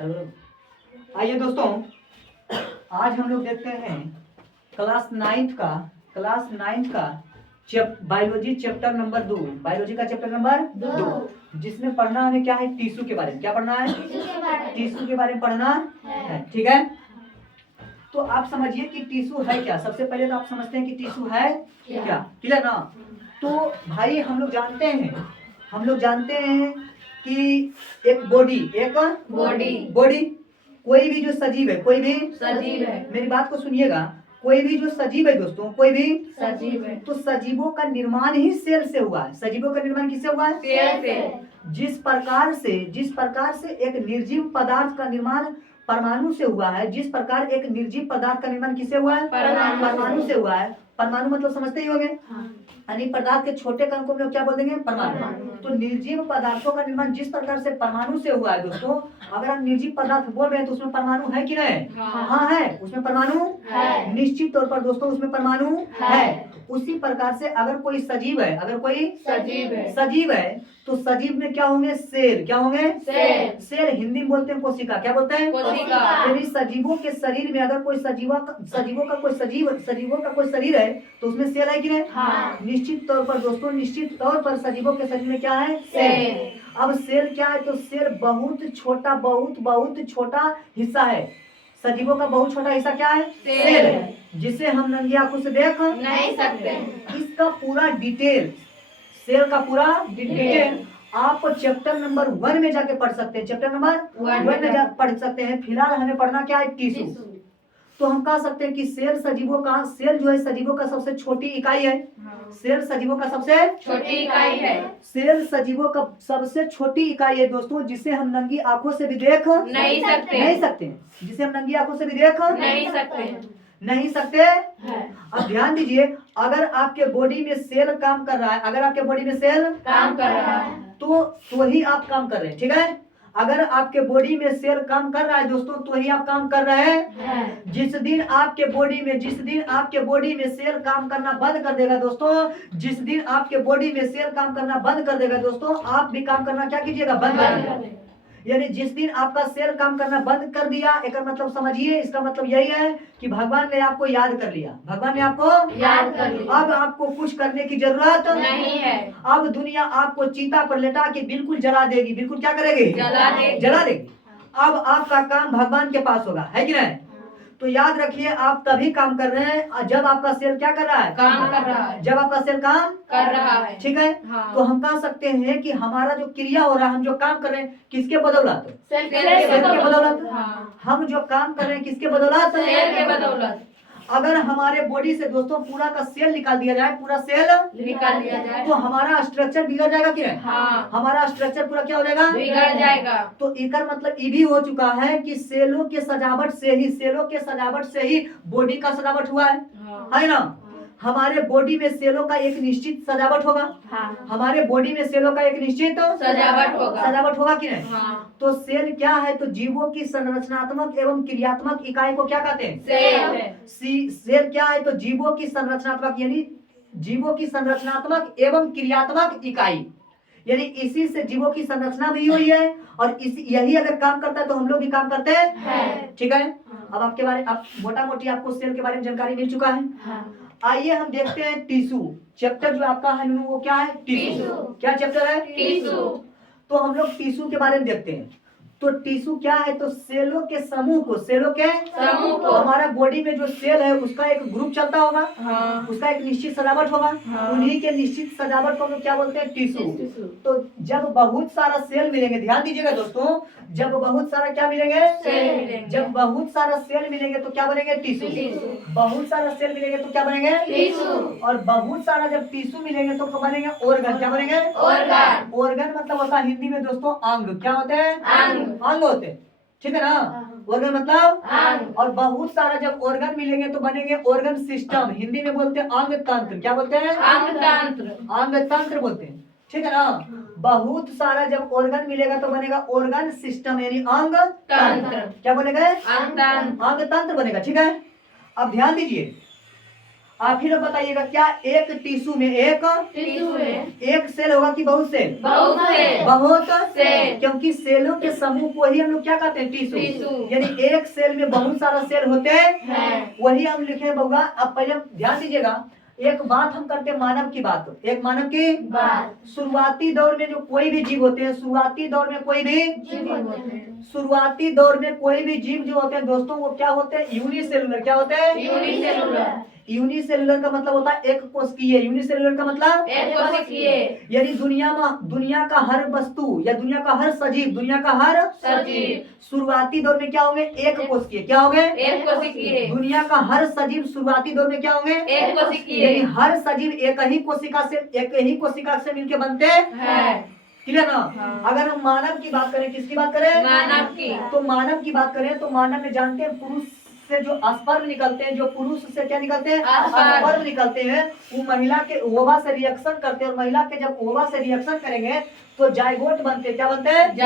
Hello. आइए दोस्तों, आज हम लोग देखते हैं क्लास नाइन्थ का बायोलॉजी चैप्टर नंबर 2। बायोलॉजी का चैप्टर नंबर 2 जिसमें पढ़ना हमें क्या है, टिश्यू के बारे में। क्या पढ़ना है? टिश्यू के बारे में पढ़ना है। ठीक है, तो आप समझिए कि टिश्यू है क्या। सबसे पहले तो आप समझते हैं कि टिश्यू है क्या। क्लियर ना? तो भाई हम लोग जानते हैं कि एक बॉडी कोई भी जो सजीव है, मेरी बात को सुनिएगा, कोई भी जो सजीव है दोस्तों, कोई भी सजीव है, तो सजीवों का निर्माण ही सेल से हुआ है। सजीवों का निर्माण किससे हुआ है? सेल से। जिस प्रकार से एक निर्जीव पदार्थ का निर्माण परमाणु से हुआ है, जिस प्रकार एक निर्जीव पदार्थ का निर्माण किससे हुआ है? परमाणु से हुआ है। परमाणु मतलब समझते ही होंगे, यानी पदार्थ के छोटे कण को हम लोग क्या बोल देंगे? परमाणु। तो निर्जीव पदार्थों का निर्माण जिस प्रकार से परमाणु से हुआ है दोस्तों, अगर हम निर्जीव पदार्थ बोल रहे हैं तो उसमें परमाणु है कि नहीं? हाँ है, उसमें परमाणु है। निश्चित तौर पर दोस्तों उसमें परमाणु है। उसी प्रकार से अगर कोई सजीव है तो सजीव में क्या होंगे? सेल। क्या होंगे? सेल हिंदी में बोलते हैं कोशिका। क्या बोलते हैं? कोशिका। यानी सजीवों के शरीर में अगर कोई सजीवों का कोई शरीर है तो उसमें सेल है कि नहीं? हाँ। निश्चित तौर पर दोस्तों, निश्चित तौर पर सजीवों के शरीर में क्या है? सेल। अब सेल क्या है? तो सेल बहुत छोटा हिस्सा है। सजीवों का बहुत छोटा हिस्सा क्या है? सेल है, जिसे हम नंगी आंखों से देख नहीं सकते। इसका पूरा डिटेल, सेल का पूरा डिटेल आप चैप्टर नंबर 1 में जाके पढ़ सकते हैं। चैप्टर नंबर 1 में जाकर पढ़ सकते हैं। फिलहाल हमें पढ़ना क्या है? टिश्यू। तो हम कह सकते हैं कि सेल जो है सजीवों का सबसे छोटी इकाई है। सेल सजीवों का सबसे छोटी इकाई है। सेल सजीवों का सबसे छोटी इकाई है दोस्तों, जिसे हम नंगी आंखों से भी देख नहीं सकते। जिसे हम नंगी आंखों से भी देख नहीं सकते। अब ध्यान दीजिए, अगर आपके बॉडी में सेल काम कर रहा है, तो ही आप काम कर रहे हैं। ठीक है, अगर आपके बॉडी में सेल काम कर रहा है दोस्तों तो ही आप काम कर रहे हैं। जिस दिन आपके बॉडी में सेल काम करना बंद कर देगा दोस्तों, आप भी काम करना क्या कीजिएगा? बंद कर दीजिएगा। यानी जिस दिन आपका सेल काम करना बंद कर दिया, इसका मतलब समझिए, इसका मतलब यही है कि भगवान ने आपको याद कर लिया। अब आपको कुछ करने की जरूरत नहीं है। अब दुनिया आपको चीता पर लेटा के बिल्कुल जला देगी। बिल्कुल क्या करेगी? जला देगी। अब आपका काम भगवान के पास होगा, है कि नहीं? तो याद रखिए, आप तभी काम कर रहे हैं जब आपका सेल क्या कर रहा है? काम कर रहा है। जब आपका सेल काम कर रहा है। ठीक है। हाँ। तो हम कह सकते हैं कि हमारा जो क्रिया हो रहा है, हम जो काम कर रहे हैं किसके बदौलत? सेल के बदौलत। हाँ। हम जो काम कर रहे हैं किसके बदौलत? सेल के बदौलत। अगर हमारे बॉडी से दोस्तों पूरा का सेल निकाल दिया जाए, तो हमारा स्ट्रक्चर बिगड़ जाएगा कि नहीं? हाँ। हमारा स्ट्रक्चर पूरा क्या हो जाएगा? बिगड़ जाएगा। तो इसका मतलब ये भी हो चुका है कि सेलों के सजावट से ही बॉडी का सजावट हुआ है। हाँ। है ना? हमारे बॉडी में सेलों का एक निश्चित सजावट होगा। हाँ। हमारे बॉडी में सेलों का एक निश्चित सजावट होगा कि नहीं? हाँ। तो सेल क्या है? तो जीवों की संरचनात्मक एवं क्रियात्मक इकाई को क्या कहते हैं? सेल क्या है? तो जीवों की संरचनात्मक एवं क्रियात्मक इकाई, यानी इसी से जीवों की संरचना भी हुई है, और यही अगर काम करता है तो हम लोग भी काम करते हैं। ठीक है। अब आपके बारे अब मोटा मोटी आपको सेल के बारे में जानकारी मिल चुका है। आइए हम देखते हैं टिश्यू। चैप्टर जो आपका है वो क्या है? टिश्यू। क्या चैप्टर है? टिश्यू। तो हम लोग टिश्यू के बारे में देखते हैं। तो टिश्यू क्या है? तो सेलों के समूह को हमारा बॉडी में जो सेल है उसका एक ग्रुप चलता होगा। हाँ। उसका एक निश्चित सजावट होगा। हाँ। उन्हीं के निश्चित सजावट को हम लोग क्या बोलते हैं? टिश्यू। तो जब बहुत सारा सेल मिलेंगे, ध्यान दीजिएगा दोस्तों, जब बहुत सारा क्या मिलेंगे? जब बहुत सारा सेल मिलेंगे तो क्या बनेंगे? टिश्यू। बहुत सारा सेल मिलेंगे तो क्या बनेंगे? टिश्यू। और बहुत सारा जब टिश्यू मिलेंगे तो बनेंगे ऑर्गन। क्या बनेंगे? ऑर्गन मतलब होता है हिंदी में दोस्तों अंग। क्या होते हैं? अंग होते हैं। ठीक है ना? ऑर्गन मतलब अंग। और बहुत सारा जब ऑर्गन मिलेंगे तो बनेंगे ऑर्गन सिस्टम। हिंदी में बोलते हैं अंग तंत्र। क्या बोलते हैं? अंग तंत्र बोलते हैं। ठीक है ना? बहुत सारा जब ऑर्गन मिलेगा तो बनेगा ऑर्गन सिस्टम, यानी अंग तंत्र। क्या बनेगा? अंग तंत्र बनेगा। ठीक है। अब ध्यान दीजिए, आप ही लोग बताइएगा, क्या एक टिश्यू में एक सेल होगा कि बहुत सेल? बहुत सेल। क्योंकि सेलों के समूह को ही हम लोग क्या कहते हैं? टिश्यू। टिश्यू। यानी एक सेल में बहुत सारा सेल होते हैं, वही हम लिखे बउआ। अब पहले ध्यान दीजिएगा, एक बात हम करते हैं मानव की बात, एक मानव की बात। शुरुआती दौर में जो कोई भी जीव होते हैं, शुरुआती दौर में कोई भी जीव जो होते हैं दोस्तों, वो क्या होते हैं? यूनिसेलुलर। क्या होते हैं? यूनिसेलुलर का मतलब होता है एक कोशिकीय। यूनिसेलुलर का मतलब यानी दुनिया का हर वस्तु या दुनिया का हर सजीव, शुरुआती दौर में क्या होंगे? एक कोशिकीय। क्या होंगे? दुनिया का हर सजीव शुरुआती दौर में क्या होंगे? यानी हर सजीव एक ही कोशिका से मिलकर बनते हैं। क्लियर ना? हाँ। अगर हम मानव की बात करें, किसकी बात करें? मानव की। तो मानव की बात करें तो मानव में जानते हैं पुरुष से जो स्पर्म निकलते हैं, जो पुरुष से क्या निकलते हैं? स्पर्म निकलते हैं। वो महिला के ओवा से रिएक्शन करते हैं, और महिला के जब ओवा से रिएक्शन करेंगे तो जायगोट बनते हैं। क्या बनते हैं?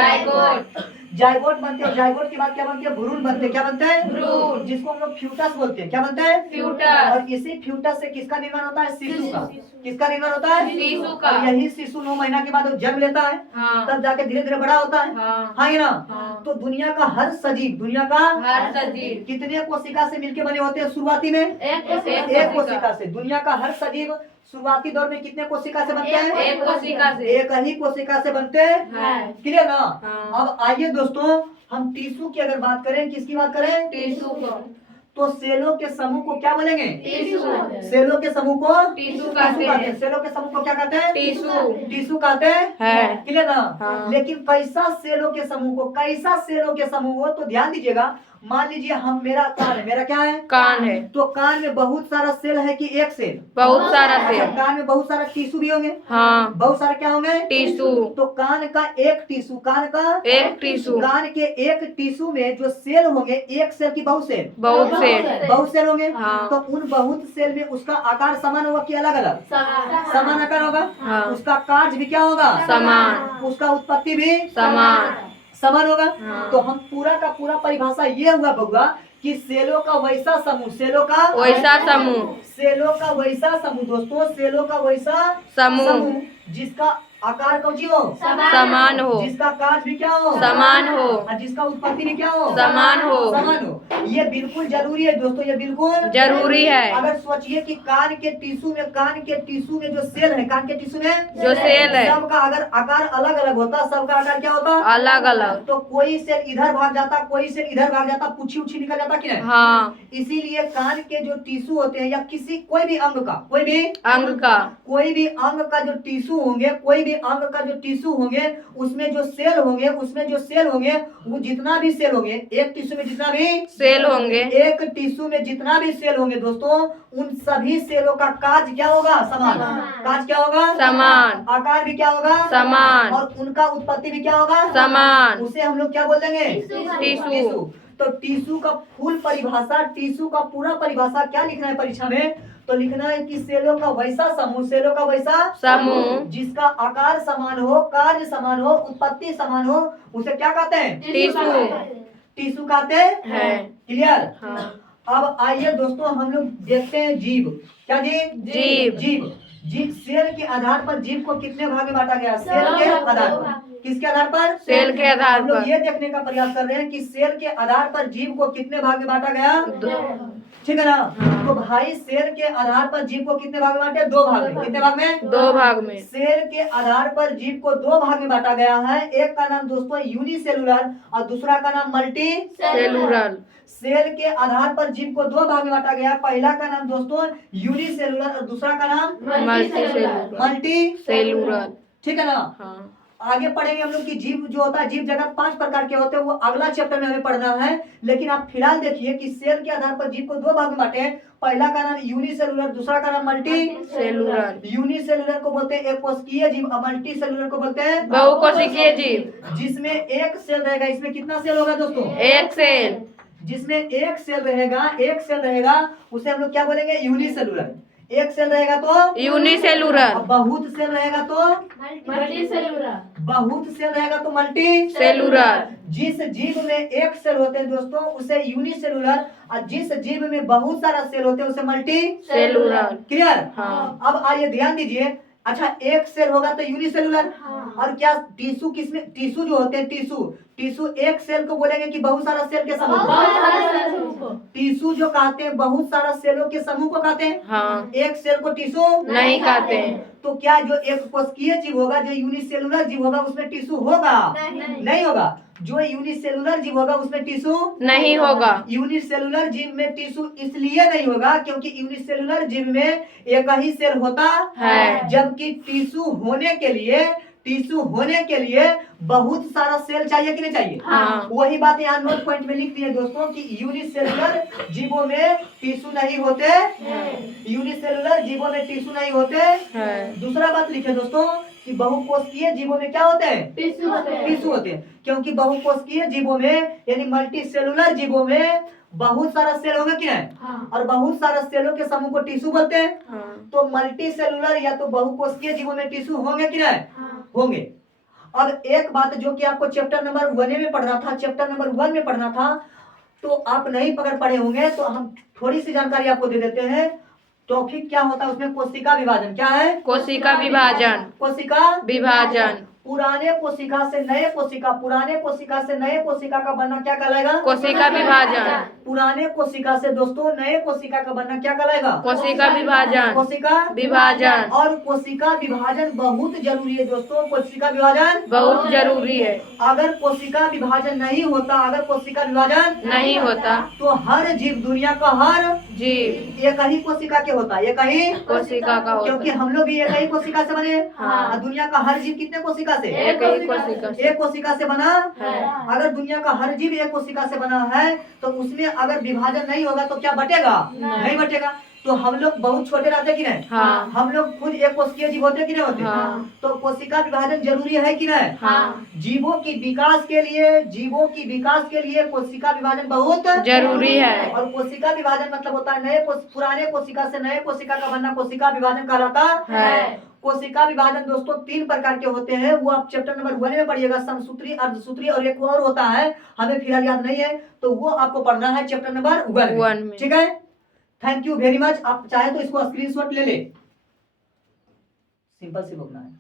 जायगोट बनते हैं। और जायगोट के बाद क्या बनते हैं? भ्रूण बनते हैं। क्या बनते हैं? भ्रूण। जिसको हम लोग फ्यूटस बोलते हैं। क्या बनते हैं? फ्यूटस। और इसी फ्यूटस से किसका निर्माण होता है? शिशु का। किसका निर्माण होता है? शिशु का। और यही शिशु 9 महीना के बाद वो जन्म लेता है, हाँ। तब जाके धीरे धीरे बड़ा होता है। हाँ ये ना? हाँ। तो दुनिया का हर सजीव कितने कोशिका से मिलके बने होते हैं शुरुआती में? एक कोशिका से। दुनिया का हर सजीव शुरुआती दौर में कितने कोशिका से बनते हैं? एक ही कोशिका से बनते हैं। क्लियर ना? हाँ। अब आइए दोस्तों, हम टिश्यू की अगर बात करें, किसकी बात करें? तो सेलों के समूह को क्या बोलेंगे? सेलों के समूह को टिश्यू कहते हैं। सेलों के समूह को क्या कहते हैं? टिश्यू कहते हैं। क्लियर ना? हाँ। लेकिन कैसा सेलों के समूह हो तो ध्यान दीजिएगा। मान लीजिए हम मेरा कान है, मेरा क्या है? कान है। तो कान में बहुत सारा सेल है कि एक सेल? बहुत सारा सेल। अच्छा, कान में बहुत सारा टिश्यू भी होंगे। हाँ। बहुत सारा क्या होंगे? टिश्यू। तो कान का एक टिश्यू कान के एक टिश्यू में जो सेल होंगे, एक सेल की बहुत सेल होंगे। हाँ। तो उन बहुत सेल में उसका आकार समान होगा कि अलग अलग? समान आकार होगा। हाँ। उसका कार्य भी क्या होगा? समान। उसका उत्पत्ति भी समान होगा। हाँ। तो हम पूरा का पूरा परिभाषा ये हुआ बउआ कि सेलों का वैसा समूह दोस्तों, सेलों का वैसा समूह जिसका आकार कौची हो? समान हो। जिसका कार्य भी क्या हो? समान हो। और जिसका उत्पत्ति भी क्या हो? समान हो। ये बिल्कुल जरूरी है दोस्तों, ये बिल्कुल जरूरी है। अगर सोचिए कि कान के टिश्यू में जो सेल है, कान के टिश्यू में जो सेल है, सबका अगर आकार अलग अलग होता, सबका आकार क्या होता? अलग अलग। तो कोई सेल इधर भाग जाता, कोई सेल इधर भाग जाता, पूछी उछी निकल जाता कि नहीं? हाँ। इसीलिए कान के जो टिश्यू होते हैं या किसी कोई भी अंग का जो टिश्यू होंगे, उसमें जो सेल होंगे वो जितना भी सेल होंगे, एक टिश्यू में जितना भी सेल होंगे दोस्तों, उन सभी सेलों का कार्य क्या होगा? समान। आकार भी क्या होगा? समान। और उनका उत्पत्ति भी क्या होगा? समान। उसे हम लोग क्या बोल देंगे? टिश्यू। तो टिश्यू का फुल परिभाषा, टिश्यू का पूरा परिभाषा क्या लिखना है परीक्षा में? तो लिखना है कि सेलों का वैसा समूह जिसका आकार समान हो, कार्य समान हो, उत्पत्ति समान हो, उसे क्या कहते हैं? टिश्यू कहते हैं। क्लियर? हाँ। अब आइए दोस्तों, हम लोग देखते हैं जीव। क्या जीव सेल के आधार पर जीव को कितने भाग में बांटा गया? सेल के आधार पर। किसके आधार पर? सेल के आधार हम लोग पर। ये देखने का प्रयास कर रहे हैं कि सेल के आधार पर जीव को कितने भाग में बांटा गया? ठीक है ना? तो भाई सेल के आधार पर जीव को कितने भाग में बांटे? 2 भाग में। कितने भाग में? 2 भाग में। सेल के आधार पर जीव को 2 भाग में बांटा गया है। एक का नाम दोस्तों यूनिसेलुलर और दूसरा का नाम मल्टी सेलुलर। सेल के आधार पर जीव को 2 भाग में बांटा गया। पहला का नाम दोस्तों यूनिसेलुलर और दूसरा का नाम मल्टी सेलुलर। ठीक है ना? हाँ। आगे पढ़ेंगे हम लोग कि जीव जो होता है, जीव जगत 5 प्रकार के होते हैं, वो अगला चैप्टर में हमें पढ़ना है। लेकिन आप फिलहाल देखिए कि सेल के आधार पर जीव को 2 भाग में बांटे हैं। पहला का नाम यूनिसेलुलर, दूसरा का नाम मल्टी सेलुलर। यूनिसेलुलर को बोलते हैं एक कोशिकीय जीव और मल्टी सेलुलर को बोलते हैं बहुकोशिकीय जीव। जिसमें एक सेल रहेगा। इसमें कितना सेल होगा दोस्तों? एक सेल। जिसमें एक सेल रहेगा उसे हम लोग क्या बोलेंगे? यूनिसेलुलर। एक सेल रहेगा तो यूनिसेलुलर, और बहुत सेल रहेगा तो मल्टीसेलुलर, बहुत सेल रहेगा तो मल्टी सेलुलर, जिस जीव में एक सेल होते हैं दोस्तों उसे यूनिसेलुलर, और जिस जीव में बहुत सारा सेल होते हैं उसे मल्टी सेलुलर। क्लियर। हाँ। अब आइए ध्यान दीजिए, अच्छा एक सेल होगा तो यूनिसेलुलर, हाँ। और क्या टिश्यू किसमें, टिश्यू जो होते हैं टिश्यू एक सेल को बोलेंगे कि बहुत सारा सेल के समूह बहुत को, सारे सेल को। टिश्यू जो कहते हैं बहुत सारा सेलों के समूह को कहते हैं। हाँ। एक सेल को टिश्यू नहीं कहते हैं। तो क्या जो एक कोशिकीय जीव होगा, जो यूनिसेलुलर जीव होगा उसमें टिश्यू होगा? नहीं होगा। जो यूनिसेलुलर जीव होगा उसमें टिश्यू नहीं होगा। यूनिसेलुलर जीव में टिश्यू इसलिए नहीं होगा क्योंकि यूनिसेलुलर जीव में एक ही सेल होता है। जबकि टिश्यू होने के लिए बहुत सारा सेल चाहिए कि नहीं चाहिए? हाँ। वही बात यहाँ नोट पॉइंट में लिख दी है दोस्तों कि यूनिसेलुलर जीवों में टिश्यू नहीं होते, यूनिसेलुलर जीवों में टिश्यू नहीं होते। दूसरा बात लिखे दोस्तों कि बहुकोशिकीय जीवों में क्या होते हैं? टिश्यू होते हैं। टिश्यू होते हैं, क्योंकि बहुकोशिकीय जीवों में यानी मल्टी सेलुलर जीवों में बहुत सारा सेल होगा कि नहीं? हाँ। और बहुत सारा सेलों के समूह को टिश्यू बोलते हैं। हाँ। तो मल्टी सेलुलर या तो बहुकोशिकीय जीवों में टिश्यू होंगे कि नहीं? हाँ। होंगे। अब एक बात जो कि आपको चैप्टर नंबर 1 में पढ़ना था, चैप्टर नंबर 1 में पढ़ना था तो आप नहीं पकड़ पड़े होंगे, तो हम थोड़ी सी जानकारी आपको दे देते हैं। टॉपिक क्या होता है उसमें? कोशिका विभाजन। क्या है? कोशिका विभाजन, कोशिका विभाजन, पुराने कोशिका से नए कोशिका, पुराने कोशिका से नए कोशिका का बनना क्या कहलाएगा? कोशिका विभाजन, पुराने कोशिका से दोस्तों नए कोशिका का बनना क्या कहलाएगा? कोशिका विभाजन, कोशिका विभाजन। और कोशिका विभाजन बहुत जरूरी है दोस्तों। कोशिका विभाजन बहुत जरूरी है। अगर कोशिका विभाजन नहीं होता, अगर कोशिका विभाजन नहीं होता तो हर जीव, दुनिया का हर जीव एक ही कोशिका के होता है, एक ही कोशिका का होता क्योंकि है। हम लोग भी एक ही कोशिका से बने। हाँ। और दुनिया का हर जीव कितने कोशिका से? एक ही कोशिका से। एक कोशिका से बना है। अगर दुनिया का हर जीव एक कोशिका से बना है तो उसमें अगर विभाजन नहीं होगा तो क्या बटेगा? नहीं बटेगा। तो हम लोग बहुत छोटे रहते कि नहीं? हाँ। हम लोग खुद एक कोशिकीय जीव होते कि नहीं होते? हाँ। तो कोशिका विभाजन जरूरी है कि नहीं? हाँ। जीवों की विकास के लिए कोशिका विभाजन बहुत जरूरी है। और कोशिका विभाजन मतलब होता है पुराने कोशिका से नए कोशिका का बनना, कोशिका विभाजन कहलाता है। कोशिका विभाजन दोस्तों 3 प्रकार के होते हैं, वो आप चैप्टर नंबर 1 में पढ़िएगा। समसूत्री, अर्धसूत्री और एक और होता है, हमें फिलहाल याद नहीं है, तो वो आपको पढ़ना है चैप्टर नंबर 1 में। ठीक है, थैंक यू वेरी मच। आप चाहे तो इसको स्क्रीनशॉट ले ले, सिंपल सी बोलना है।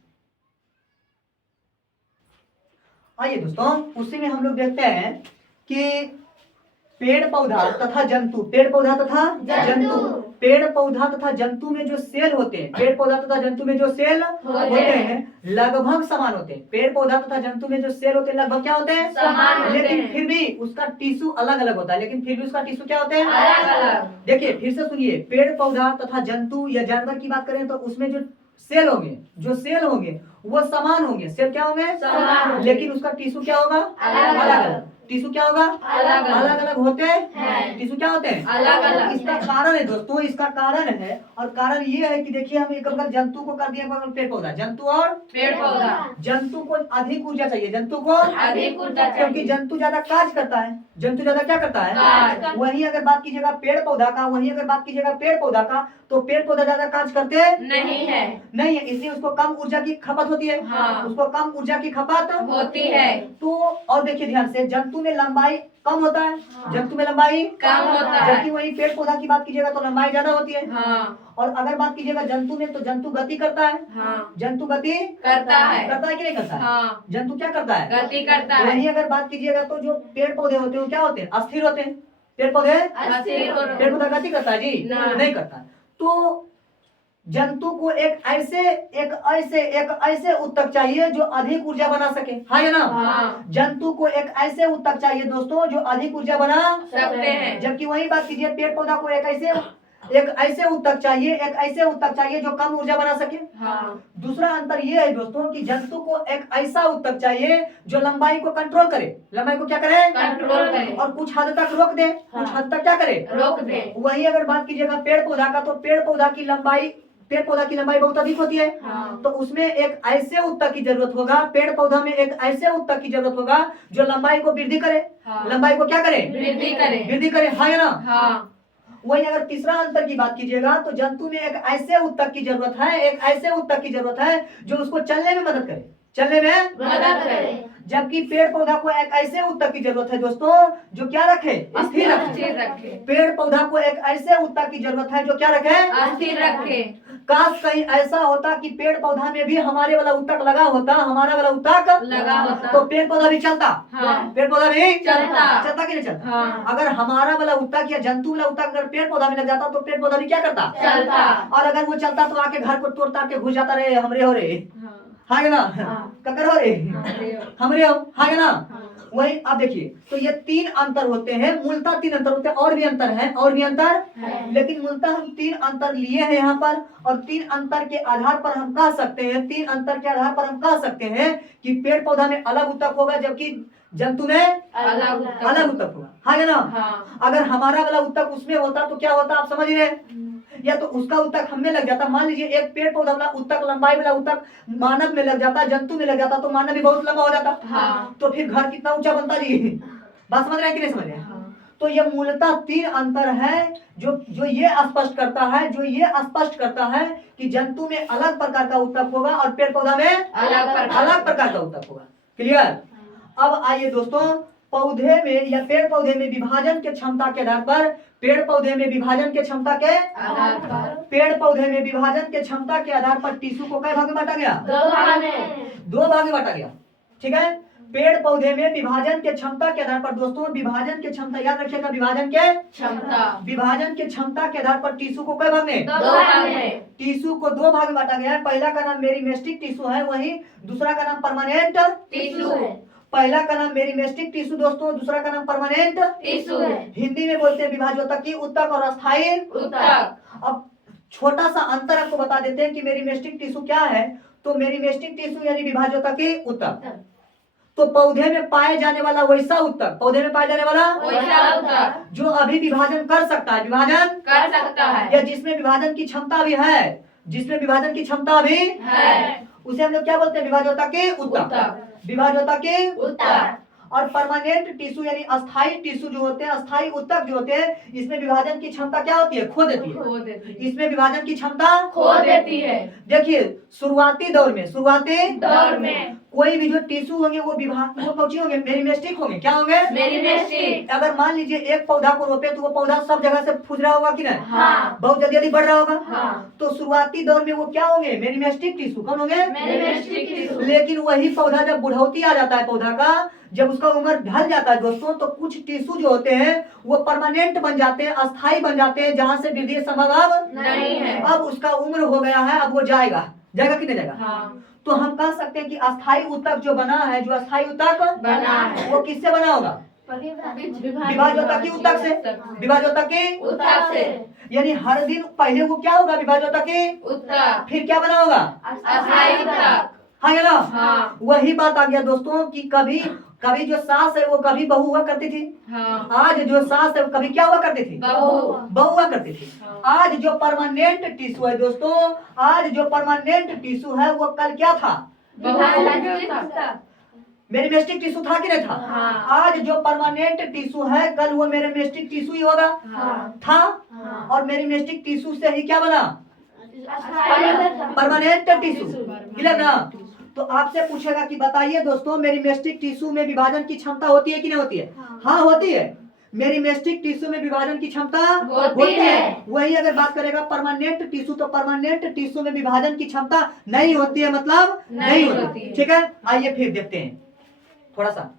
आइए दोस्तों, उसी में हम लोग देखते हैं कि पेड़ पौधा तथा जंतु, पेड़ पौधा तथा जंतु, पेड़ पौधा तथा जंतु में जो सेल होते हैं, पेड़ पौधा तथा जंतु में जो सेल होते हैं लगभग समान होते हैं। पेड़ पौधा तथा जंतु में जो सेल होते हैं लगभग क्या होते हैं? समान होते लेकिन हैं। फिर भी उसका टिश्यू अलग अलग होता है, लेकिन फिर भी उसका टिश्यू क्या होते हैं? अलग अलग। देखिए फिर से सुनिए, पेड़ पौधा तथा जंतु या जानवर की बात करें तो उसमें जो सेल होंगे वो समान होंगे। सेल क्या होंगे? समान होंगे। लेकिन उसका टिश्यू क्या होगा? अलग अलग। टिश्यू क्या होगा? अलग अलग। अलग अलग होते हैं। टिश्यू क्या होते हैं? अलग अलग। इसका कारण है दोस्तों, इसका कारण है, और कारण ये है कि देखिए हम एक बार जंतु को कर दिए, पेड़ पौधा, जंतु और पेड़ पौधा। जंतु को अधिक ऊर्जा चाहिए, जंतु को अधिक ऊर्जा चाहिए। क्योंकि जंतु ज्यादा काज करता है। जंतु ज्यादा क्या करता है? काज। वहीं अगर बात कीजिएगा पेड़ पौधा का, तो पेड़ पौधा ज्यादा काज करते नहीं है। नहीं है, इसलिए उसको कम ऊर्जा की खपत होती है। हाँ। उसको कम ऊर्जा की खपत होती है। तो और देखिए ध्यान से, जंतु में लंबाई कम होता है, जंतु में लंबाई कम होता है। जबकि वही पेड़ पौधा की बात कीजिएगा तो लंबाई ज्यादा होती है। हाँ। और अगर बात कीजिएगा जंतु में, तो जंतु गति करता है। हाँ। जंतु गति करता है। कि नहीं करता है? हाँ। जंतु क्या करता है? गति करता है। वहीं अगर बात कीजिएगा तो जो पेड़ पौधे होते हैं वो क्या होते हैं? अस्थिर होते हैं। पेड़ पौधे अस्थिर होते पेड़ पौधा गति करता है जी? नहीं करता। तो जंतु को एक ऐसे उत्तक चाहिए जो अधिक ऊर्जा बना सके, हाँ या ना? हाँ। जंतु को एक ऐसे उत्तक चाहिए दोस्तों जो अधिक ऊर्जा बना सकते हैं। जबकि वही बात कीजिए पेड़ पौधा को एक ऐसे उत्तक चाहिए जो कम ऊर्जा बना सके। हाँ। दूसरा अंतर ये है दोस्तों कि जंतु को एक ऐसा उत्तक चाहिए जो लंबाई को कंट्रोल करे, लंबाई को क्या करे? कंट्रोल करे। और कुछ हद तक रोक दे, कुछ हद तक क्या करे? रोक दे। वही अगर बात कीजिएगा पेड़ पौधा का, तो पेड़ पौधा की लंबाई बहुत अधिक होती है। हाँ। तो उसमें एक ऐसे उत्तक की जरूरत होगा, पेड़ पौधा में एक ऐसे उत्तक की जरूरत होगा जो लंबाई को वृद्धि करे। हाँ। लंबाई को क्या करे? वृद्धि करे। हाँ या ना? हाँ। वही अगर तीसरा अंतर की बात कीजिएगा तो जंतु में एक ऐसे उत्तक की जरूरत है, एक ऐसे उत्तक की जरूरत है जो उसको चलने में मदद करे, चलने में मदद करे। जबकि पेड़ पौधा को एक ऐसे उत्तक की जरूरत है दोस्तों जो क्या रखे, स्थिर रखे। स्थिर रखे। पेड़ पौधा को एक ऐसे उत्तक की जरूरत है जो क्या रखे, स्थिर रखे। काश कहीं ऐसा होता कि पेड़ पौधा में भी हमारे वाला उत्तक लगा होता, हमारा वाला उत्तक लगा होता। तो पेड़ पौधा भी चलता। हाँ। पेड़ पौधा भी चलता। कि नहीं चलता। हाँ। अगर हमारा वाला उत्तक या जंतु वाला उत्तक अगर पेड़ पौधा में लग जाता तो पेड़ पौधा भी क्या करता, चलता। और अगर वो चलता तो आके घर को तोड़ ताड़ के घुस जाता, रहे हमरे हो रे, हाँ ना, ककर हो रे, हमरे हो, हाँ ना। वही आप देखिए, तो ये तीन अंतर होते हैं, मूलतः तीन अंतर होते हैं, और भी अंतर है, और भी अंतर है। लेकिन मूलतः हम तीन अंतर लिए हैं यहाँ पर, और तीन अंतर के आधार पर हम कह सकते हैं, तीन अंतर के आधार पर हम कह सकते हैं कि पेड़ पौधा में अलग उत्तक होगा जबकि जंतु में अलग उत्तक होगा, हाँ ना। हाँ। अगर हमारा वाला उत्तक उसमें होता तो क्या होता आप समझ रहे हैं, या तो उसका उत्तक हमें लग जाता। मान लीजिए एक पेड़ पौधा वाला उत्तक, लंबाई वाला उत्तक मानव में लग जाता, जंतु में लग जाता तो मानव भी बहुत लंबा हो जाता। हाँ। तो फिर घर कितना ऊंचा बनता जी, बात समझ रहे हैं कि नहीं समझ रहे हैं। तो ये मूलतः तीन अंतर है जो ये स्पष्ट करता है, जो ये स्पष्ट करता है कि जंतु में अलग प्रकार का उत्तक होगा और पेड़ पौधा में अलग प्रकार का उत्तक होगा। क्लियर। अब आइए दोस्तों, पौधे में या पेड़ पौधे में विभाजन के क्षमता के आधार पर, पेड़ पौधे में विभाजन के क्षमता के आधार पर, पेड़ पौधे में विभाजन के क्षमता के आधार पर टिश्यू को कई भाग में बांटा गया, दो भाग में बांटा गया। ठीक है, पेड़ पौधे में विभाजन के क्षमता के आधार पर दोस्तों, विभाजन के क्षमता याद रखिएगा, विभाजन के क्षमता के आधार पर टिश्यू को कई भाग में, दो भाग में। टिश्यू को दो भाग में बांटा गया है। पहला का नाम मेरिस्टेमिक टिश्यू है, वहीं दूसरा का नाम परमानेंट टिश्यू है। पहला का नाम मेरिस्टेमिक टिश्यू दोस्तों, दूसरा का नाम परमानेंट टिश्यू है। हिंदी में बोलते हैं विभाज्योतकी, उत्तक और अस्थायी उत्तक। अब छोटा सा अंतर आपको बता देते हैं कि मेरिस्टेमिक टिश्यू क्या है। तो मेरिस्टेमिक टिश्यू यानी विभाज्योतकी उत्तक, तो पौधे में पाए जाने वाला वैसा उत्तक, पौधे में पाए जाने वाला वैसा उत्तक जो अभी विभाजन कर सकता है, विभाजन कर सकता है, या जिसमें विभाजन की क्षमता भी है, जिसमें विभाजन की क्षमता भी है, उसे हम लोग क्या बोलते हैं, विभाज्योतकी उत्तक, विभाज्योतकी उत्तक। और परमानेंट टिश्यू यानी अस्थायी टिश्यू जो होते हैं, अस्थायी उत्तक जो होते हैं, इसमें विभाजन की क्षमता क्या होती है, खो देती है। इसमें विभाजन की क्षमता खो देती है। देखिए शुरुआती दौर में कोई भी जो टिश्यू होंगे वो वो कौची होंगे, मेरिस्टेमिक होंगे। क्या होंगे, मेरिस्टेमिक। अगर मान लीजिए एक पौधा को रोपे तो वो पौधा सब जगह से फूल रहा होगा कि नहीं, हाँ। बहुत जल्दी जल्दी बढ़ रहा होगा। हाँ। तो शुरुआती दौर में वो क्या होंगे, मेरिस्टेमिक टिश्यू। कौन होंगे, मेरिस्टेमिक टिश्यू। लेकिन वही पौधा जब बुढ़ौती आ जाता है पौधा का, जब उसका उम्र ढल जाता है दोस्तों, तो कुछ टिश्यू जो होते हैं वो परमानेंट बन जाते हैं, अस्थायी बन जाते हैं, जहां से वृद्धि संभव अब नहीं है। अब उसका उम्र हो गया है, अब वो जाएगा कि नहीं जाएगा। हाँ। तो हम कह सकते हैं कि अस्थायी उत्तक जो बना है, जो अस्थायी उत्तक बना है, वो किससे बना होगा, विभाज्योतकी उत्तक से, विभाज्योतकी उत्तक से। यानी हर दिन पहले वो क्या होगा, विभाज्योतकी उत्तक, फिर क्या बना होगा, अस्थायी उत्तक। हाँ ना। हाँ। वही बात आ गया दोस्तों कि कभी कभी जो सांस है वो कभी बहू हुआ करती थी, हाँ। आज जो सांस है वो कभी क्या हुआ करती थी, बहू हुआ करती थी। हाँ। आज जो परमानेंट टिश्यू है दोस्तों, आज जो परमानेंट टिश्यू है वो कल क्या था, मेरिस्टेमिक टिश्यू था कि नहीं था। हाँ। आज जो परमानेंट टिश्यू है कल वो मेरिस्टेमिक टिश्यू ही होगा। हाँ। था। हाँ। और मेरिस्टेमिक टिश्यू से ही क्या बना, परमानेंट टिश्यू। क्लियर ना। तो आपसे पूछेगा कि बताइए दोस्तों, मेरिस्टेमिक टिश्यू में विभाजन की क्षमता होती है कि नहीं होती है। हाँ होती है, मेरिस्टेमिक टिश्यू में विभाजन की क्षमता होती है। वही अगर बात करेगा परमानेंट टिश्यू, तो परमानेंट टिश्यू में विभाजन की क्षमता नहीं होती है, मतलब नहीं होती है। ठीक है, आइए फिर देखते हैं थोड़ा सा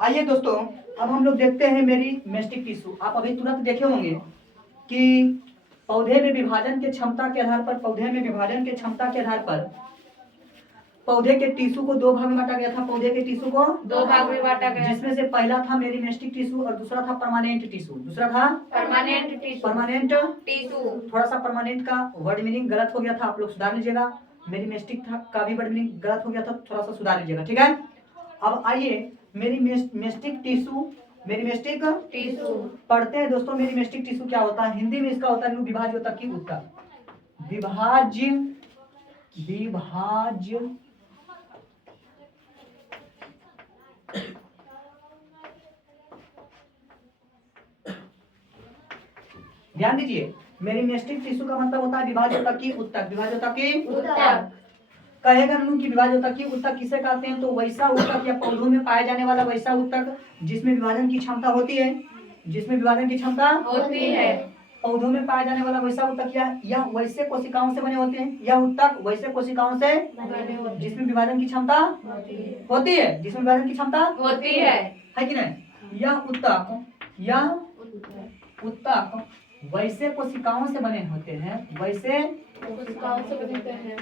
आइए दोस्तों, अब हम लोग देखते हैं मेरिस्टेमिक टिश्यू। आप अभी तुरंत देखे होंगे कि पौधे में विभाजन के क्षमता के आधार पर, पौधे में विभाजन के क्षमता के आधार पर पौधे के टिश्यू को दो भाग में बांटा गया था, पौधे के टिश्यू को दो भाग में बांटा गया, जिसमें से पहला था मेरिस्टेमिक टिश्यू और दूसरा था परमानेंट टिश्यू। दूसरा था परमानेंट टिश्यू। थोड़ा सा परमानेंट का वर्ड मीनिंग गलत हो गया था, आप लोग सुधार लीजिएगा। मेरिस्टेमिक का भी वर्ड मीनिंग गलत हो गया था, थोड़ा सा सुधार लीजिएगा। ठीक है, अब आइए मेरिस्टेमिक टिश्यू पढ़ते हैं दोस्तों। मेरिस्टेमिक टिश्यू क्या होता है, हिंदी में इसका होता है विभाज्योतकी उत्तक, विभाज्य ध्यान दीजिए, मेरिस्टेमिक टिश्यू का मतलब होता है विभाज्यता की उत्तक। विभाज्यता की उत्तक। कहेगा नू की विभाज्यता की उत्तक किसे कहते हैं, तो वैसा उत्तक या पौधों में पाया जाने वाला वैसा उत्तक जिसमें विभाजन की क्षमता होती है, जिसमें विभाजन की क्षमता होती है। पौधों में पाया जाने वाला वैसा उत्तक या वैसे कोशिकाओं से बने होते हैं, या उत्तक वैसे कोशिकाओं से जिसमें विभाजन की क्षमता होती है, जिसमें विभाजन की क्षमता होती है कि नहीं। यह उत्तक वैसे कोशिकाओं से बने होते हैं, वैसे कोशिकाओं से बनते हैं।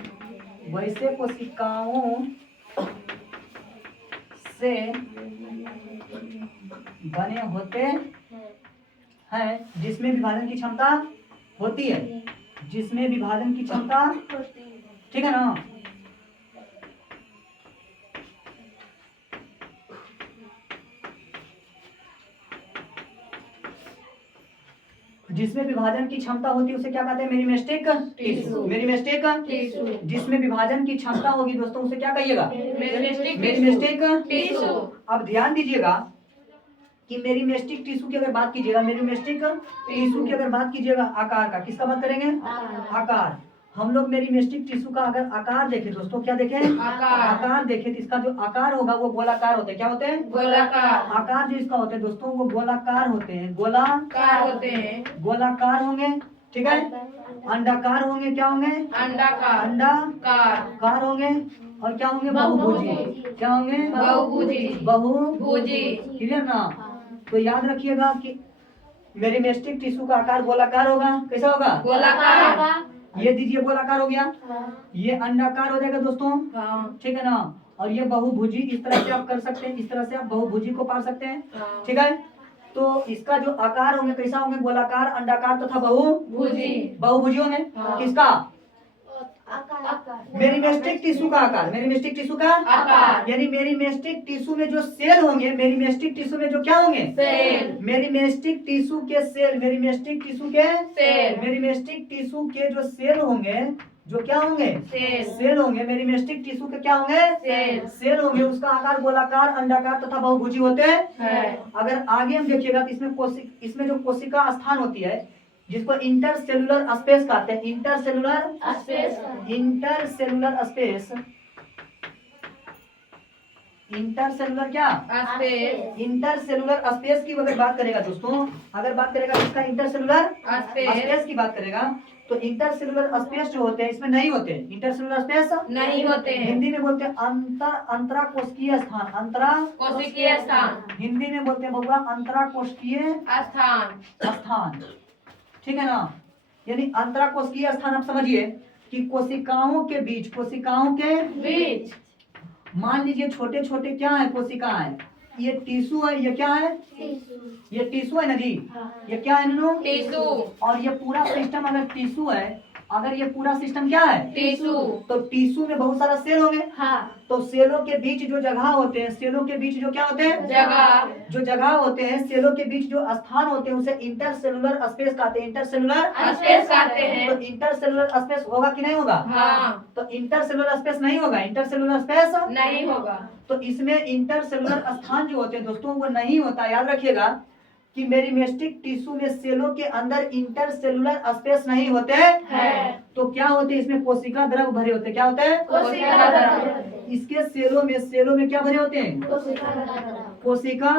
वैसे कोशिकाओं से बने होते हैं जिसमें विभाजन की क्षमता होती है, जिसमें विभाजन की क्षमता, ठीक है ना। जिसमें विभाजन की क्षमता होती है उसे क्या कहते हैं, मेरिस्टेमिक टिश्यू। मेरिस्टेमिक टिश्यू। जिसमें विभाजन की क्षमता होगी दोस्तों उसे क्या कहिएगा, मेरिस्टेमिक मेरिस्टेमिक टिश्यू। अब ध्यान दीजिएगा कि मेरिस्टेमिक टिश्यू की अगर बात कीजिएगा, मेरिस्टेमिक टिश्यू की अगर बात कीजिएगा आकार का, किसका बात करेंगे, आकार। हम लोग मेरिस्टेमिक टिश्यू का अगर आकार देखें दोस्तों, क्या देखें, आकार देखें, तो इसका जो आकार होगा वो गोलाकार होते हैं। क्या होते हैं, गोलाकार। आकार जो इसका होते हैं दोस्तों वो गोलाकार होते हैं, गोलाकार होते हैं। गोलाकार होंगे, ठीक है। अंडाकार होंगे, क्या होंगे, अंडाकार। अंडाकार होंगे, और क्या होंगे, बहुभुजी। क्या होंगे, बहुभुजी। बहुभुजी, क्लियर ना। तो याद रखिएगा कि मेरिस्टेमिक टिश्यू का आकार गोलाकार होगा। कैसा होगा, गोलाकार। ये दीजिए गोलाकार हो गया, ये अंडाकार हो जाएगा दोस्तों, ठीक है ना। और ये बहुभुजी, इस तरह से आप कर सकते हैं, इस तरह से आप बहुभुजी को पा सकते हैं, ठीक है। तो इसका जो आकार होंगे कैसा होंगे, गोलाकार, अंडाकार तथा बहुभुजी होंगे। किसका, मेरिस्टेमिक टिश्यू का आकार, मेरिस्टेमिक टिश्यू का आकार। यानी मेरिस्टेमिक टिश्यू में जो सेल होंगे, मेरिस्टेमिक टिश्यू में जो क्या होंगे, सेल। मेरिस्टेमिक टिश्यू के सेल, मेरिस्टेमिक टिश्यू के सेल। मेरिस्टेमिक टिश्यू के जो सेल होंगे, जो क्या होंगे, सेल होंगे। मेरिस्टेमिक टिश्यू के क्या होंगे, सेल होंगे। उसका आकार गोलाकार, अंडाकार तथा बहुभुजी होते हैं। अगर आगे हम देखिएगा तो इसमें जो कोशिका स्थान होती है जिसको इंटरसेलुलर स्पेस कहते हैं, इंटरसेलुलर स्पेस, इंटरसेलुलर क्या, इंटरसेलुलर स्पेस की अगर बात करेगा दोस्तों, अगर बात करेगा इसका इंटरसेलुलर स्पेस की बात करेगा, तो इंटरसेलुलर स्पेस जो होते हैं इसमें नहीं होते, इंटरसेलुलर स्पेस नहीं होते हैं। हिंदी में बोलते हैं अंतराकोशिकीय स्थान, कोशिकीय स्थान। हिंदी में बोलते हैं बबुआ अंतराकोशिकीय स्थान, ठीक है ना। यानी अंतराकोशिकीय स्थान आप समझिए कि कोशिकाओं के बीच, मान लीजिए छोटे छोटे क्या है, कोशिकाएं, ये टिश्यू है, ये क्या है, ये टिश्यू है ना जी, ये क्या है नूनू, टिश्यू। और ये पूरा सिस्टम अगर टिश्यू है, अगर ये पूरा सिस्टम क्या है, टिश्यू, तो टिश्यू में बहुत सारा सेल होंगे। तो सेलों के बीच जो जगह होते हैं, सेलों के बीच जो क्या होते हैं, जगह होते हैं, सेलों के बीच जो स्थान होते हैं उसे इंटरसेलुलर स्पेस कहते हैं, इंटरसेलुलर स्पेस कहते हैं। तो इंटरसेलुलर स्पेस होगा कि नहीं होगा, तो इंटरसेलुलर स्पेस नहीं होगा, इंटरसेलुलर स्पेस नहीं होगा। तो इसमें इंटरसेलुलर स्थान जो होते हैं दोस्तों वो नहीं होता। याद रखिएगा कि मेरिस्टेमिक टिश्यू में सेलों के अंदर इंटरसेलुलर स्पेस नहीं होते हैं। तो क्या होते हैं, इसमें कोशिका द्रव भरे होते हैं। क्या होते हैं, कोशिका द्रव। इसके सेलों में क्या भरे होते हैं, कोशिका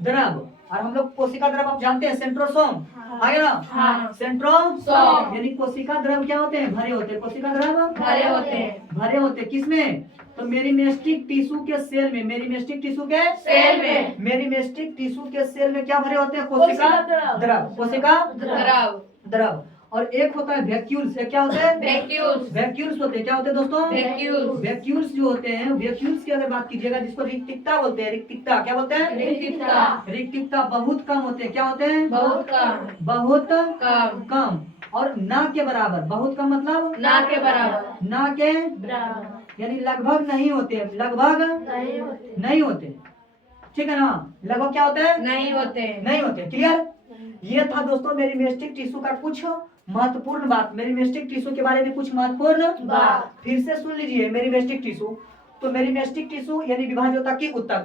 द्रव। और हम लोग कोशिका द्रव आप जानते हैं, सेंट्रोसोम आगे ना, सेंट्रोसोम यानी कोशिका द्रव क्या होते हैं, भरे होते हैं। कोशिका द्रव भरे होते हैं किसमें, तो मेरिस्टेमिक टिश्यू के सेल में, मेरिस्टेमिक टिश्यू के सेल में, मेरिस्टेमिक टिश्यू के सेल में क्या भरे होते हैं, कोशिका द्रव, कोशिका द्रव। और एक होता है वैक्यूल्स, क्या होते हैं, वैक्यूल्स होते हैं। क्या होते हैं दोस्तों, वैक्यूल्स जो होते हैं, वैक्यूल्स की अगर बात कीजिएगा जिसको रिक्तिकता बोलते हैं, रिक्तिकता क्या बोलते हैं, रिक्तिकता बहुत कम होते हैं। क्या होते हैं, बहुत कम और ना के बराबर। बहुत कम मतलब ना के बराबर, ना के यानी लगभग नहीं होते, लगभग नहीं होते, ठीक है ना। लगभग क्या होते हैं, नहीं होते। क्लियर। ये था दोस्तों मेरिस्टेमिक टिश्यू का कुछ महत्वपूर्ण बात, मेरिस्टेमिक टिश्यू के बारे में कुछ महत्वपूर्ण बात। फिर से सुन लीजिए मेरिस्टेमिक टिश्यू। तो मेरिस्टेमिक टिश्यू यानी विभाज्यता की उत्तक,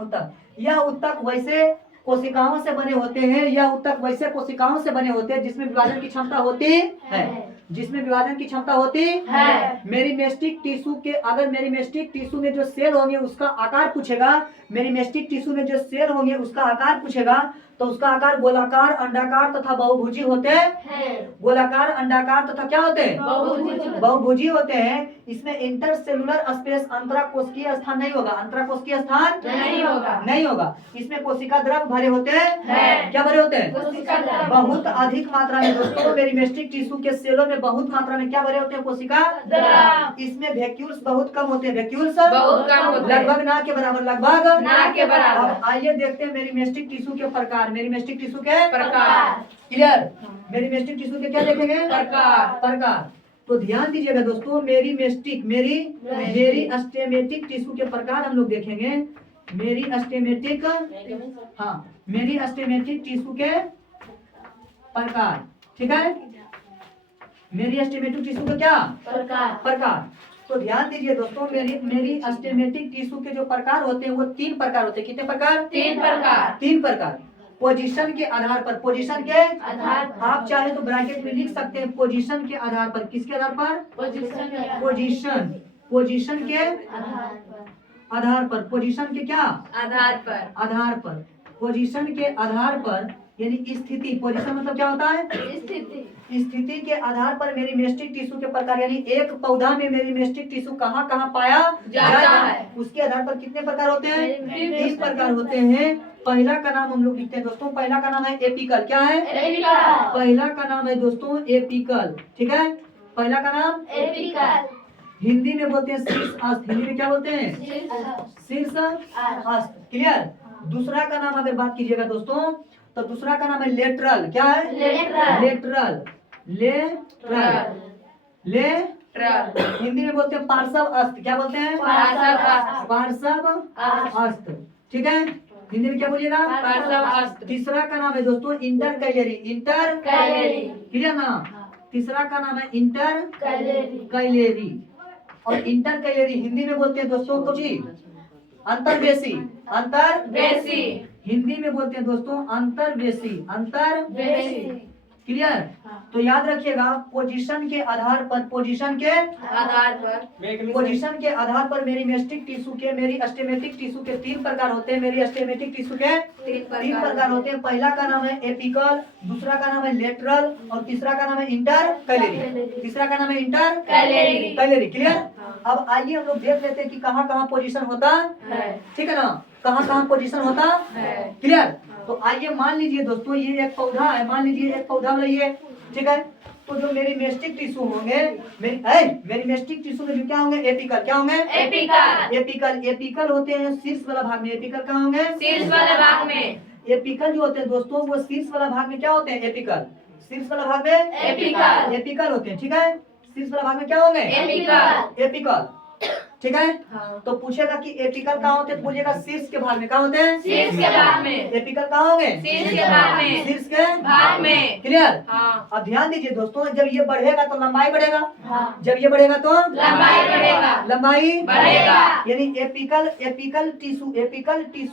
उत्तक। यह उत्तक वैसे कोशिकाओं से बने होते हैं या ऊतक वैसे कोशिकाओं से बने होते हैं जिसमें विभाजन की क्षमता होती है, जिसमें विभाजन की क्षमता होती है। मेरिस्टेमिक टिश्यू के, अगर मेरिस्टेमिक टिश्यू में जो सेल होंगे उसका आकार पूछेगा, मेरिस्टेमिक टिश्यू में जो सेल होंगे उसका आकार पूछेगा, तो उसका आकार गोलाकार, अंडाकार तथा बहुभुजी होते हैं। गोलाकार, अंडाकार तथा क्या होते हैं? बहुभुजी होते हैं। इसमें इंटरसेलुलर स्पेस, अंतराकोशिकीय स्थान नहीं होगा, अंतराकोशिकीय स्थान नहीं होगा। इसमें कोशिका द्रव भरे होते हैं। क्या भरे होते हैं? कोशिका द्रव। बहुत अधिक मात्रा में दोस्तों मेरिस्टेमिक टिश्यू के सेलों में बहुत मात्रा में क्या भरे होते हैं? कोशिका द्रव। इसमें वैक्यूल्स बहुत कम होते हैं, वैक्यूल्स बहुत कम होते हैं। लगभग ना के बराबर, लगभग ना के बराबर। अब आइए देखते हैं मेरिस्टेमिक टिश्यू के प्रकार। मेरिस्टेमिक टिश्यू के प्रकार। क्लियर? मेरिस्टेमिक टिश्यू के क्या देखेंगे? प्रकार। तो ध्यान दीजिएगा दोस्तों, मेरिस्टेमेटिक टिश्यू के प्रकार हम लोग देखेंगे। मेरिस्टेमेटिक, हाँ, मेरिस्टेमेटिक टिश्यू के प्रकार, ठीक है? मेरिस्टेमेटिक टिश्यू के क्या प्रकार? तो ध्यान दीजिए दोस्तों, मेरिस्टेमेटिक टिश्यू के जो प्रकार होते हैं वो 3 प्रकार होते हैं। कितने प्रकार? 3 प्रकार। पोजीशन के आधार पर, पोजीशन के आप चाहे तो ब्रैकेट में लिख सकते हैं, पोजीशन के आधार पर। किसके आधार पर? पोजीशन के आधार पर। पोजीशन के क्या आधार पर? पोजीशन के आधार पर यानी स्थिति। पोजीशन मतलब क्या होता है? स्थिति के आधार पर मेरिस्टेमिक टिश्यू के प्रकार, यानी एक पौधा में मेरिस्टेमिक टिश्यू कहाँ कहाँ पाया जाता है, उसके आधार पर कितने प्रकार होते हैं? 3 प्रकार होते हैं। पहला का नाम हम लोग लिखते हैं दोस्तों, पहला का नाम है एपिकल। क्या है? पहला का नाम है दोस्तों एपिकल, ठीक है? पहला का नाम हिंदी में बोलते हैं शीर्ष अस्त। हिंदी में क्या बोलते हैं? शीर्ष अस्त। क्लियर? दूसरा का नाम अगर बात कीजिएगा दोस्तों, तो दूसरा का नाम है लेटरल। क्या है? लेटरल। हिंदी में बोलते हैं पार्श्व अस्त। क्या बोलते हैं? पार्श्व अस्त, ठीक है? हिंदी में क्या बोलिएगा? तीसरा का नाम है दोस्तों इंटरकैलेरी। क्लियर ना? तीसरा का नाम है इंटरकैलेरी। और इंटरकैलेरी हिंदी में बोलते हैं दोस्तों कुछ अंतर्वेशी। हिंदी में बोलते हैं दोस्तों अंतर्वेशी। क्लियर? तो याद रखिएगा, पोजीशन के आधार पर मेरिस्टेमिक टिश्यू के, मेरिस्टेमेटिक टिश्यू के 3 प्रकार होते हैं। मेरिस्टेमेटिक टिश्यू के 3 प्रकार होते हैं। पहला का नाम है एपिकल, दूसरा का नाम है लेटरल और तीसरा का नाम है इंटरकैलेरी। क्लियर? अब आइए हम लोग देख लेते हैं कि कहाँ कहाँ पोजीशन होता है, ठीक है ना? कहाँ कहाँ पोजीशन होता है। क्लियर? तो आइए मान लीजिए दोस्तों ये एक पौधा है, मान लीजिए एक पौधा है, ठीक है? तो जो मेरिस्टेमिक टिश्यू होंगे, मेरिस्टेमिक टिश्यू में जो क्या होंगे? एपिकल। क्या होंगे? एपिकल होते हैं शीर्ष वाला भाग में। एपिकल कहाँ होंगे? एपिकल जो होते हैं दोस्तों वो शीर्ष वाला भाग में क्या होते हैं? एपिकल। शीर्ष वाला भाग में एपिकल होते हैं, ठीक है? शीर्ष वाला भाग में क्या होंगे? एपिकल, ठीक है? तो पूछेगा कि एपिकल कहाँ होते हैं, तो बोलिएगा शीर्ष के भाग में। कहाँ होते हैं? एपिकल कहाँ होंगे? शीर्ष के भाग में। क्लियर? अब ध्यान दीजिए दोस्तों, जब ये बढ़ेगा तो लंबाई बढ़ेगा, जब ये बढ़ेगा तो लंबाई बढ़ेगा। यानी एपिकल टिश्यू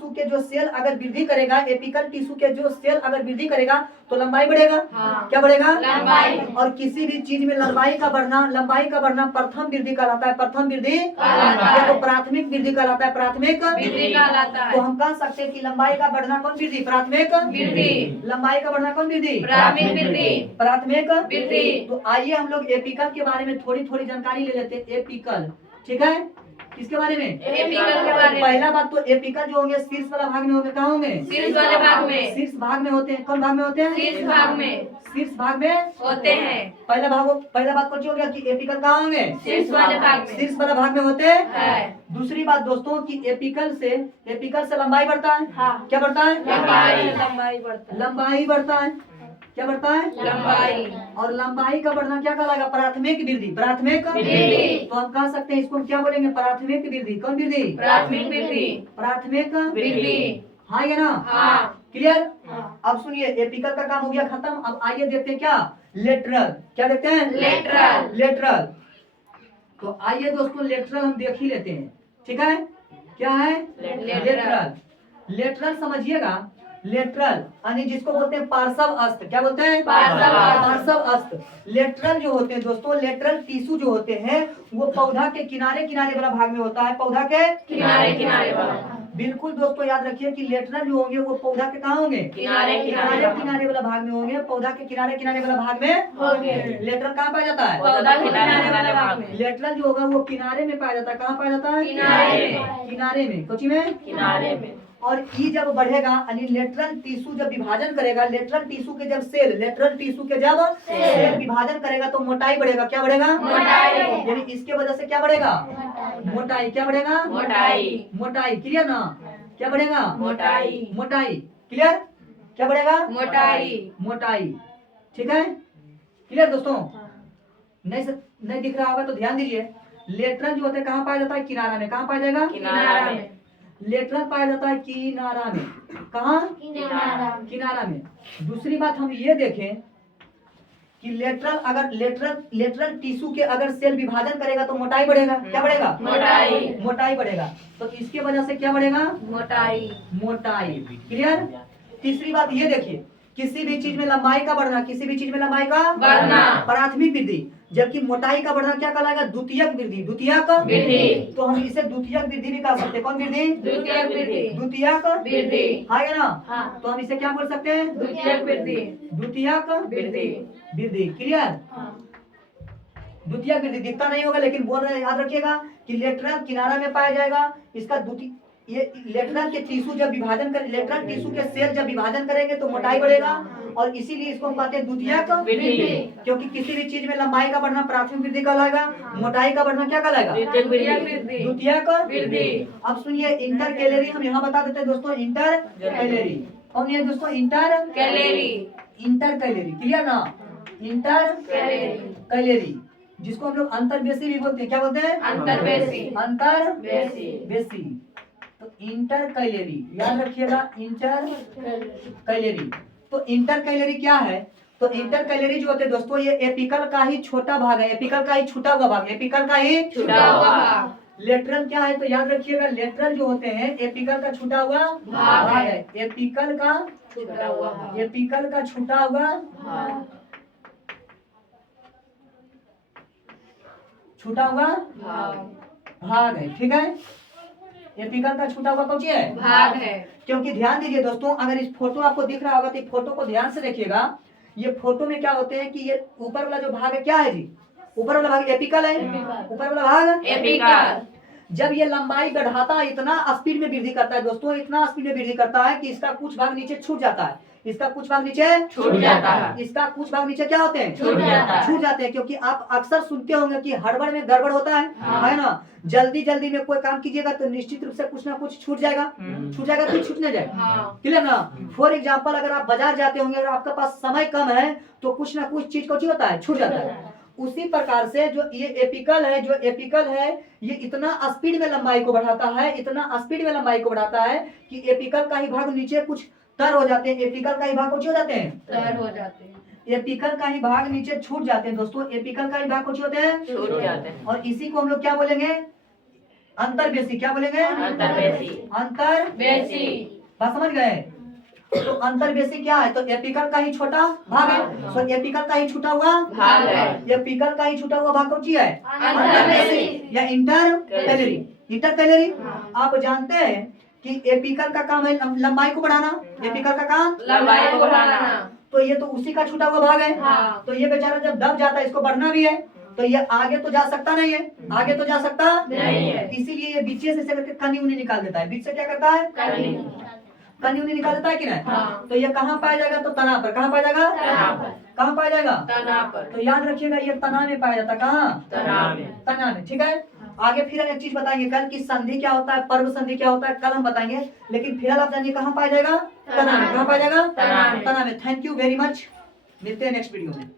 के जो सेल अगर वृद्धि करेगा, एपिकल टिश्यू के जो सेल अगर वृद्धि करेगा तो लंबाई बढ़ेगा। क्या बढ़ेगा? लंबाई। और किसी भी चीज में लंबाई का बढ़ना प्रथम वृद्धि कहलाता है। प्रथम वृद्धि या तो प्राथमिक वृद्धि कहलाता है। प्राथमिक वृद्धि कहलाता है। तो हम कह सकते हैं कि लंबाई का बढ़ना कौन वृद्धि? प्राथमिक वृद्धि। लंबाई का बढ़ना कौन वृद्धि? प्राथमिक वृद्धि। तो आइए हम लोग एपिकल के बारे में थोड़ी थोड़ी जानकारी ले लेते हैं। एपिकल, ठीक है? किसके बारे में? एपिकल के बारे में। पहला बात तो एपिकल जो होंगे शीर्ष वाला भाग में होंगे। कहाँ होंगे? शीर्ष वाले भाग में। शीर्ष भाग में होते हैं। कौन भाग में होते हैं? शीर्ष भाग में होते हैं। पहला बात कौन सी हो गया कि एपिकल कहाँ होंगे? शीर्ष वाले भाग में। शीर्ष वाला भाग में होते हैं। दूसरी बात दोस्तों कि एपिकल से लंबाई बढ़ता है। क्या बढ़ता है? लंबाई बढ़ता है। क्या बढ़ता है? लंबाई। और लंबाई का बढ़ना क्या कहलाएगा? प्राथमिक वृद्धि। तो हम कह सकते हैं इसको क्या बोलेंगे? प्राथमिक वृद्धि। कौन वृद्धि? प्राथमिक वृद्धि। हाँ या ना? क्लियर? अब सुनिए, एपिकल का काम हो गया खत्म। अब आइए देखते हैं क्या? लेटरल। क्या देखते हैं? लेटरल। तो आइए दोस्तों लेटरल हम देख ही लेते हैं, ठीक है? क्या है? लेटरल समझिएगा, लेटरल यानी जिसको बोलते हैं पार्श्व अस्त्र, क्या बोलते हैं? पार्श्व अस्त्र। लेटरल जो होते हैं दोस्तों, लेटरल टिश्यू जो होते हैं वो पौधा के किनारे किनारे वाला भाग में होता है, पौधा के किनारे वाला। बिल्कुल दोस्तों याद रखिए कि लेटरल जो होंगे वो पौधा के कहाँ होंगे? किनारे वाला भाग में होंगे, पौधा के किनारे वाला भाग में होंगे। लेटरल कहाँ पाया जाता है? पौधा के किनारे वाले भाग में। लेटरल जो होगा वो किनारे में पाया जाता है, कहाँ पाया जाता है? किनारे में। कोची में? किनारे में। और ई जब बढ़ेगा यानी लेटरल टिश्यू जब विभाजन करेगा, लेटरल टिश्यू के जब लेटरल टिश्यू के जब सेल विभाजन करेगा तो मोटाई बढ़ेगा, क्या बढ़ेगा? मोटाई। यानी इसके वजह से क्या बढ़ेगा? मोटाई। क्या बढ़ेगा? मोटाई। क्लियर ना? क्या बढ़ेगा? मोटाई। क्लियर? क्या बढ़ेगा? मोटाई। ठीक है, क्लियर दोस्तों? नहीं दिख रहा होगा तो ध्यान दीजिए। लेटरल जो होता है कहाँ पाया जाता है? किनारा में। कहाँ पाया जाएगा? किनारा में। लेटरल पाया जाता है किनारा में। कहाँ? किनारा में। दूसरी बात हम ये देखें कि लेटरल टिश्यू के अगर सेल विभाजन करेगा तो मोटाई बढ़ेगा, क्या बढ़ेगा? मोटाई बढ़ेगा। तो इसके वजह से क्या बढ़ेगा? मोटाई। क्लियर? तीसरी बात ये देखिए, किसी भी चीज में लंबाई का बढ़ना, किसी भी चीज में लंबाई का बढ़ना प्राथमिक वृद्धि, जबकि मोटाई का बढ़ना क्या कहलाएगा? द्वितीयक वृद्धि। तो हम इसे द्वितीयक वृद्धि भी कह सकते हैं। कौन वृद्धि? द्वितीयक है ना? तो हम इसे क्या बोल सकते हैं? द्वितीयक वृद्धि। क्लियर? द्वितीयक वृद्धि दिखता नहीं होगा लेकिन बोल रहे हैं, याद रखिएगा कि लेटरल किनारा में पाया जाएगा। इसका ये लेटरल के टिश्यू जब विभाजन कर, लेटरल टिश्यू के सेल जब विभाजन करेंगे तो मोटाई बढ़ेगा और इसीलिए इसको हम कहते हैं द्वितीयक वृद्धि, क्योंकि किसी भी चीज में लंबाई का बढ़ना प्राथमिक वृद्धि कहलाएगा, मोटाई का बढ़ना क्या कहलाएगा? द्वितीयक वृद्धि। अब सुनिए इंटर कैलोरी हम यहाँ बता देते हैं दोस्तों। इंटर कैलोरी कौन है दोस्तों? Inter calorie. क्लियर ना? इंटर कैलोरी जिसको हम लोग अंतर्वेशी भी बोलते हैं। क्या बोलते हैं? अंतर्वेशी। तो इंटर कैलोरी याद रखिएगा। Inter calorie. तो इंटर कैलोरी क्या है? तो इंटर कैलोरी जो होते हैं दोस्तों ये एपिकल का ही छोटा भाग है, एपिकल का ही छूटा हुआ भाग, एपिकल का ही छूटा हुआ भाग। लेटरल क्या है? तो याद रखिएगा लेटरल जो होते हैं एपिकल का छूटा हुआ भाग है। एपिकल का छूटा हुआ भाग है। ठीक है, एपिकल का छूटा हुआ कौन सी है? भाग है। क्योंकि ध्यान दीजिए दोस्तों, अगर इस फोटो आपको दिख रहा होगा तो फोटो को ध्यान से देखिएगा। ये फोटो में क्या होते हैं कि ये ऊपर वाला जो भाग है क्या है जी? ऊपर वाला भाग एपिकल है। ऊपर वाला भाग एपिकल। जब ये लंबाई बढ़ाता है इतना स्पीड में वृद्धि करता है दोस्तों, इतना स्पीड में वृद्धि करता है कि इसका कुछ भाग नीचे छूट जाता है, इसका कुछ भाग नीचे छूट जाता है, इसका कुछ भाग नीचे क्या होते हैं? छूट जाते हैं। क्योंकि आप अक्सर सुनते होंगे कि हड़बड़ में गड़बड़ होता है ना? जल्दी में कोई काम कीजिएगा तो निश्चित रूप से कुछ ना कुछ छूट जाएगा। फिर छूटने जाएगा। क्लियर ना? फॉर एग्जाम्पल अगर आप बाजार जाते होंगे और आपके पास समय कम है तो कुछ ना कुछ चीज को होता है, छूट जाता है। उसी प्रकार से जो ये एपिकल है ये इतना स्पीड में लंबाई को बढ़ाता है, कि एपिकल का ही भाग नीचे कुछ तर हो जाते हैं। एपिकल का ही भाग कुछ हो जाते हैं, तर हो जाते हैं। एपिकल का ही भाग नीचे छूट जाते हैं दोस्तों। एपिकल का ही भाग कुछ होते हैं, छूट जाते हैं। और इसी को हम लोग क्या बोलेंगे? अंतर्वेशी। क्या बोलेंगे? अंतर्वेशी। बात समझ गए? तो अंतर्वेशी क्या है? तो एपिकल का ही छोटा भाग है। तो एपिकल का ही छूटा हुआ भाग है। एपिकल का ही छूटा हुआ भाग कौन सी है? अंतर्वेशी या इंटर कैलोरी। आप जानते हैं कि एपिकल का काम है लंबाई को बढ़ाना। एपिकल का काम लंबाई को बढ़ाना। तो ये तो उसी का छूटा हुआ भाग है। तो ये बेचारा जब दब जाता है इसको बढ़ना भी है तो ये आगे तो जा सकता नहीं है, इसीलिए ये बीच से करके कनी उनी निकाल देता है। बीच से क्या करता है? कनी उनी निकाल देता है कि नहीं? तो ये कहाँ पाया जाएगा? तो तना पर। कहाँ पाया जाएगा? कहाँ पाया जाएगा? तना पर। तो याद रखिएगा ये तना में पाया जाता है। कहाँ? तना में। ठीक है, आगे फिर हम एक चीज बताएंगे कल की संधि क्या होता है, पर्व संधि क्या होता है, कल हम बताएंगे। लेकिन फिलहाल आप जानिए कहाँ पाया जाएगा? तना में। कहाँ पाया जाएगा? तना में। थैंक यू वेरी मच, मिलते हैं नेक्स्ट वीडियो में।